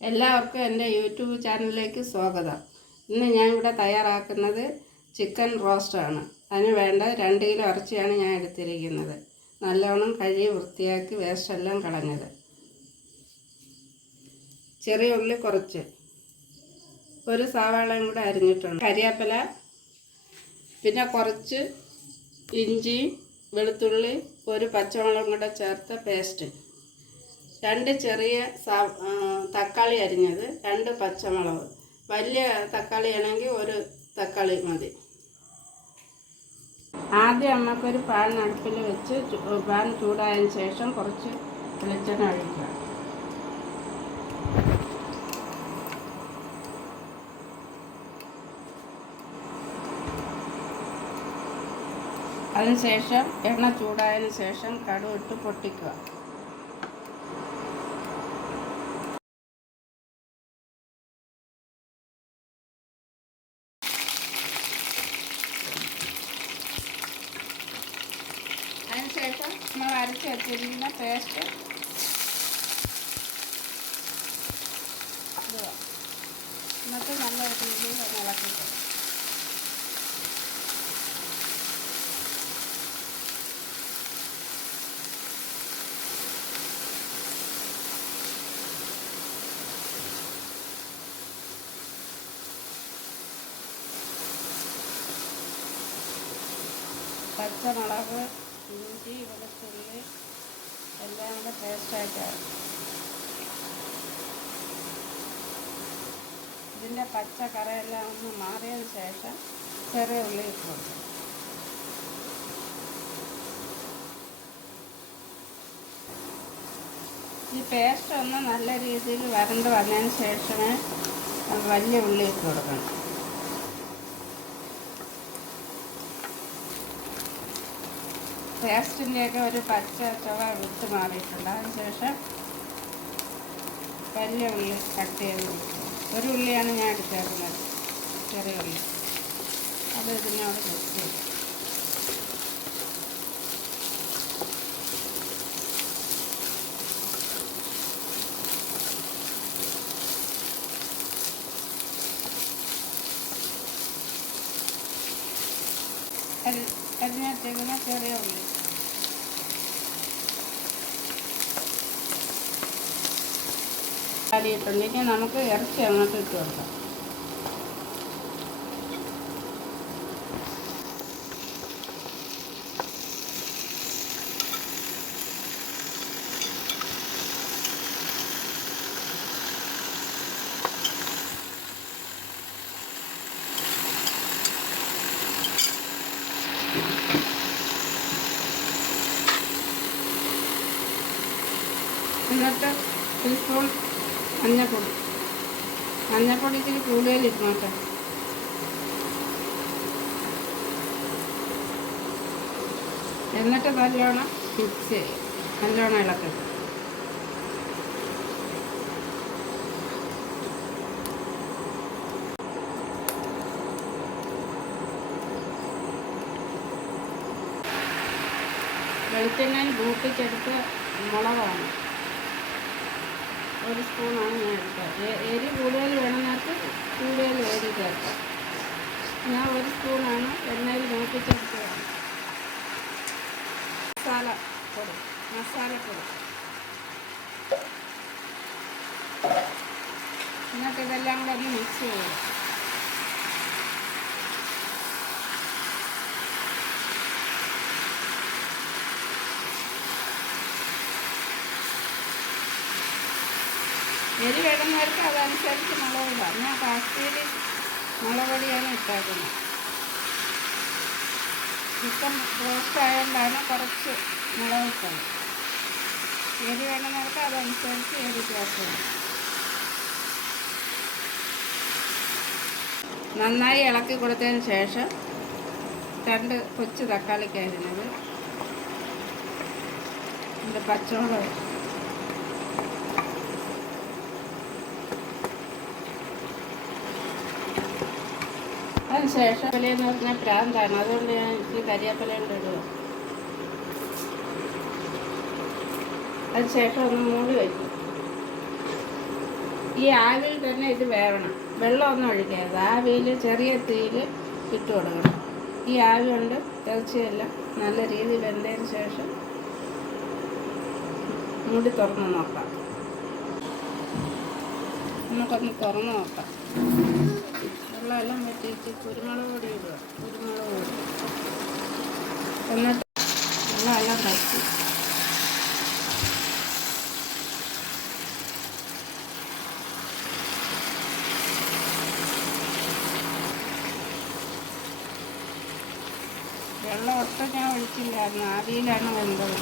എല്ലാവർക്കും എന്റെ യൂട്യൂബ് ചാനലിലേക്ക് സ്വാഗതം. ഇന്ന് ഞാൻ ഇവിടെ തയ്യാറാക്കുന്നത് ചിക്കൻ റോസ്റ്റാണ്. അതിന് വേണ്ട രണ്ട് കിലോ ഇറച്ചിയാണ് ഞാൻ എടുത്തിരിക്കുന്നത്. നല്ലോണം കഴുകി വൃത്തിയാക്കി വേസ്റ്റെല്ലാം കളഞ്ഞത്. ചെറിയ ഉള്ളി കുറച്ച്. ഒരു സവാളയും കൂടെ അരിഞ്ഞിട്ടുണ്ട്. കരിയാപ്പില പിന്നെ കുറച്ച് ഇഞ്ചി വെളുത്തുള്ളി ഒരു പച്ചമുളകും കൂടെ ചേർത്ത പേസ്റ്റ്. രണ്ട് ചെറിയ തക്കാളി അരിഞ്ഞത് രണ്ട് പച്ചമുളക്. വലിയ തക്കാളി ആണെങ്കിൽ ഒരു തക്കാളി മതി. ആദ്യം അമ്മക്കൊരു പാൻ അടുപ്പിൽ വെച്ച് പാൻ ചൂടായതിന് ശേഷം കുറച്ച് വെളിച്ചെണ്ണ ഒഴിക്കുക. അതിനുശേഷം എണ്ണ ചൂടായതിനു ശേഷം കടുവിട്ട് പൊട്ടിക്കുക. അതിനുശേഷം നമ്മൾ അരച്ച് വെച്ചിരിക്കുന്ന പേസ്റ്റ് എന്നിട്ട് നല്ല രീതിയിൽ ഒന്ന് ഇളക്കുക പച്ചമുളക് ഇഞ്ചി വെളുത്തുള്ളി എല്ലാം കൂടെ പേസ്റ്റായിട്ടാണ് ഇതിന്റെ പച്ച കറയെല്ലാം ഒന്ന് മാറിയതിന് ശേഷം ചെറിയ ഉള്ളി ഇട്ട് ഈ പേസ്റ്റ് ഒന്ന് നല്ല രീതിയിൽ വരണ്ട് വന്നതിന് ശേഷമേ വലിയ ഉള്ളി ഇട്ട് കൊടുക്കണം. പേസ്റ്റിന്റെയൊക്കെ ഒരു പച്ച ചുവ വിട്ട് മാറിയിട്ടുണ്ട്. അതിനുശേഷം വലിയ ഉള്ളി കട്ട് ചെയ്ത് ഒരു ഉള്ളിയാണ് ഞാൻ എടുത്തേക്കുന്നത്. ചെറിയ ഉള്ളി. അത് ഇതിനോട് ചെയ്യും അരി- അരിഞ്ഞിട്ടേക്കുന്ന ചെറിയ ഉള്ളി. അരിയിട്ടുണ്ടെങ്കിൽ നമുക്ക് ഇറച്ചി അങ്ങോട്ട് ഇട്ട് കൊടുക്കാം. എന്നിട്ട് ടീസ്പൂൺ മഞ്ഞൾപ്പൊടി മഞ്ഞപ്പൊടി ഇത്തിരി കൂടുതലിരുന്നു കേട്ടോ എന്നിട്ട് നല്ലോണം മിക്സ് ചെയ്യും. നല്ലോണം ഇളക്കുക വെളിച്ചെണ്ണയിൽ ബൂട്ടിച്ചെടുത്ത് മുളകാണ്. ഒരു സ്പൂണാണ് ഞാൻ എടുത്തത്. എ- എരി കൂടുതൽ വേണമെന്നവർക്ക് കൂടുതൽ എരി ചേർക്കാം. ഞാൻ ഒരു സ്പൂണാണ് എണ്ണയിൽ മൂപ്പിച്ചെടുത്തതാണ് മസാല പൊടി മസാലപ്പൊടി എന്നിട്ട് ഇതെല്ലാം കൂടെ ഒന്ന് മിക്സ് ചെയ്യുക എരി വേണമെന്നവർക്ക് അതനുസരിച്ച് മുളക് ഇടാം. ഞാൻ കാശ്മീരി മുളക് പൊടിയാണ് ഇട്ടേക്കുന്നത്. ചിക്കൻ റോസ്റ്റ് ആയതുകൊണ്ടാണ് കുറച്ച് മുളക് ഇട്ടത്. എരി വേണമെന്നവർക്ക് അതനുസരിച്ച് എരി ചേർക്കണം നന്നായി ഇളക്കി കൊടുത്തതിന് ശേഷം രണ്ട് കൊച്ചു തക്കാളിക്ക് അരിഞ്ഞത്. എന്റെ ശേഷം വിലയെന്ന് പറഞ്ഞാൽ പ്രാന്താണ്. അതുകൊണ്ട് ഞാൻ ഇച്ചിരി കരിയാപ്പല കൊണ്ട് അതിന് ശേഷം ഒന്ന് മൂടി വയ്ക്കും ഈ ആവിയിൽ തന്നെ ഇത് വേവണം. വെള്ളമൊന്നും ഒഴിക്കരുത്. ആവിയിൽ ചെറിയ തീയിൽ ഇട്ട് കൊടുക്കണം. ഈ ആവി കൊണ്ട് ഇറച്ചിയെല്ലാം നല്ല രീതിയിൽ വെന്തതിന് ശേഷം മൂടി തുറന്ന് നോക്കാം. നമുക്കൊന്ന് തുറന്ന് നോക്കാം. വെള്ളമെല്ലാം വെട്ടിയിട്ട് കുരുമുളക് പൊടി ഇടുക. കുരുമുളക് പൊടി. എന്നിട്ട് വെള്ളമെല്ലാം വറ്റി വെള്ളം ഒട്ടും ഞാൻ ഒഴിച്ചില്ലായിരുന്നു. ആവിയിലാണ് വെന്തത്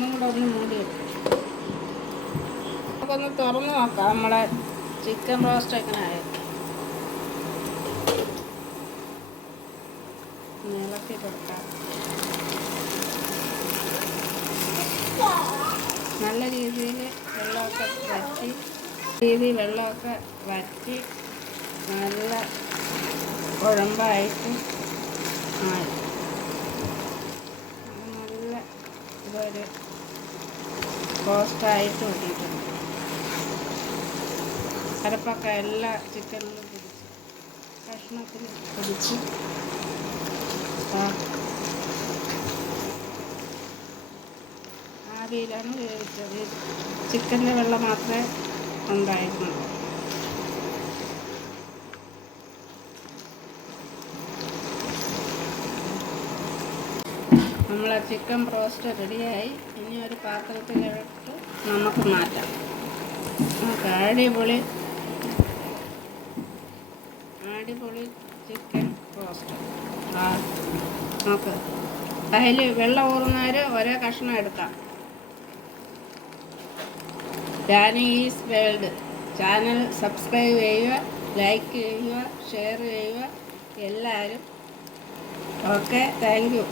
ഒന്നും കൂടെ ഒന്ന് മൂടി വെക്കും. നമുക്കൊന്ന് തുറന്ന് നോക്കാം നമ്മളെ ചിക്കൻ റോസ്റ്റ് എങ്ങനെ ആയത് ഇളക്കി കൊടുക്കാം. നല്ല രീതിയിൽ വെള്ളമൊക്കെ വറ്റി രീതിയിൽ വെള്ളമൊക്കെ വറ്റി നല്ല കുഴമ്പായിട്ട് ആയി. നല്ല ഇതൊരു റോസ്റ്റായിട്ട് വന്നിട്ടുണ്ട് അരപ്പൊക്കെ എല്ലാ ചിക്കനിലും പിടിച്ച്. കഷ്ണത്തിൽ പിടിച്ച്. ആവിയിലാണ് വേവിച്ചത്. ചിക്കന്റെ വെള്ളം മാത്രമേ ഉണ്ടായിരുന്നുള്ളൂ. നമ്മളെ ചിക്കൻ ബ്രോസ്റ്റ് റെഡിയായി ഇനി ഒരു പാത്രത്തിലിട്ട് നമുക്ക് മാറ്റാം. നമുക്ക് അടിപൊളി അടിപൊളി ചിക്കൻ റോസ്റ്റ് ആ നോക്ക് അതിൽ വെള്ളം ഊറുന്നവർ ഒരേ കഷ്ണം എടുക്കാം. ഡാനീസ് വേൾഡ് ചാനൽ സബ്സ്ക്രൈബ് ചെയ്യുക ലൈക്ക് ചെയ്യുക ഷെയർ ചെയ്യുക. എല്ലാവരും. Okay thank you